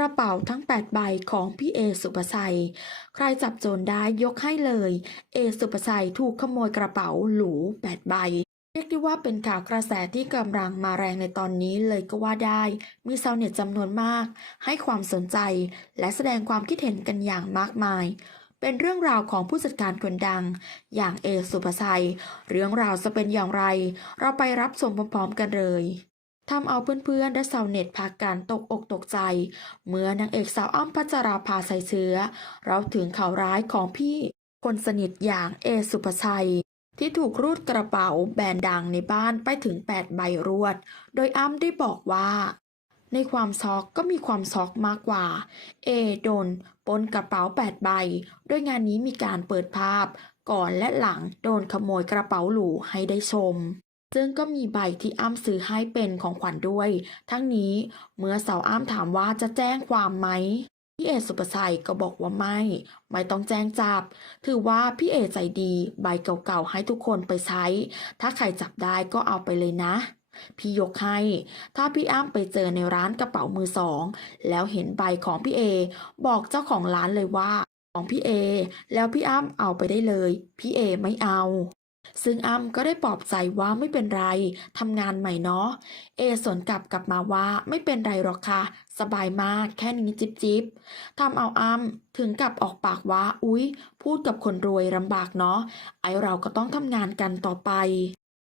ระเป๋าทั้ง 8 ใบของพี่เอสุปชัย ใครจับโจรได้ยกให้เลย เอสุปชัยถูกขโมยกระเป๋าหรู 8 ใบเรียกได้ว่าเป็นข่าวกระแสที่กำลังมาแรงในตอนนี้เลยก็ว่าได้ มีชาวเน็ตจำนวนมาก ให้ความสนใจ และแสดงความคิดเห็นกันอย่างมากมาย เป็นเรื่องราวของผู้จัดการคนดัง อย่างเอสุปชัย เรื่องราวจะเป็นอย่างไร เราไปรับชมพร้อมๆกันเลย ทำเอาเพื่อนๆและชาวเน็ตพากันตกอกตกใจ เมื่อนางเอกสาวอ้ำพัชราภาใส่เชื้อ เราถึงข่าวร้ายของพี่คนสนิทอย่างเอสุปชัย ที่ถูกรูดกระเป๋าแบรนด์ดังในบ้านไปถึง 8 ใบรวด โดยอ้ำได้บอกว่า ในความช็อกก็มีความช็อกมากกว่า เอโดนปนกระเป๋า 8 ใบ โดยงานนี้มีการเปิดภาพ ก่อนและหลังโดนขโมยกระเป๋าหรูให้ได้ชม ซึ่งก็มีใบที่อ้ำซื้อให้เป็นของขวัญด้วย ทั้งนี้เมื่อสาวอ้ำถามว่าจะแจ้งความไหมพี่เอสุปชัยก็บอกว่าไม่ ไม่ต้องแจ้งจับ ถือว่าพี่เอใจดีใบเก่าๆให้ทุกคนไปใช้ ถ้าใครจับได้ก็เอาไปเลยนะ พี่ยกให้ ถ้าพี่อ้ำไปเจอในร้านกระเป๋ามือสอง แล้วเห็นใบของพี่เอ บอกเจ้าของร้านเลยว่า ของพี่เอ แล้วพี่อ้ำเอาไปได้เลย พี่เอไม่เอา ซึ่งอ้ำก็ได้ปลอบใจว่าไม่เป็นไรทำงานใหม่เนาะ เอสวนกลับกลับมาว่าไม่เป็นไรหรอกค่ะ สบายมากแค่นี้จิบจิบทำเอาอ้ำถึงกับออกปากว่า อุ๊ย พูดกับคนรวยลำบากเนาะ ไอเราก็ต้องทำงานกันต่อไป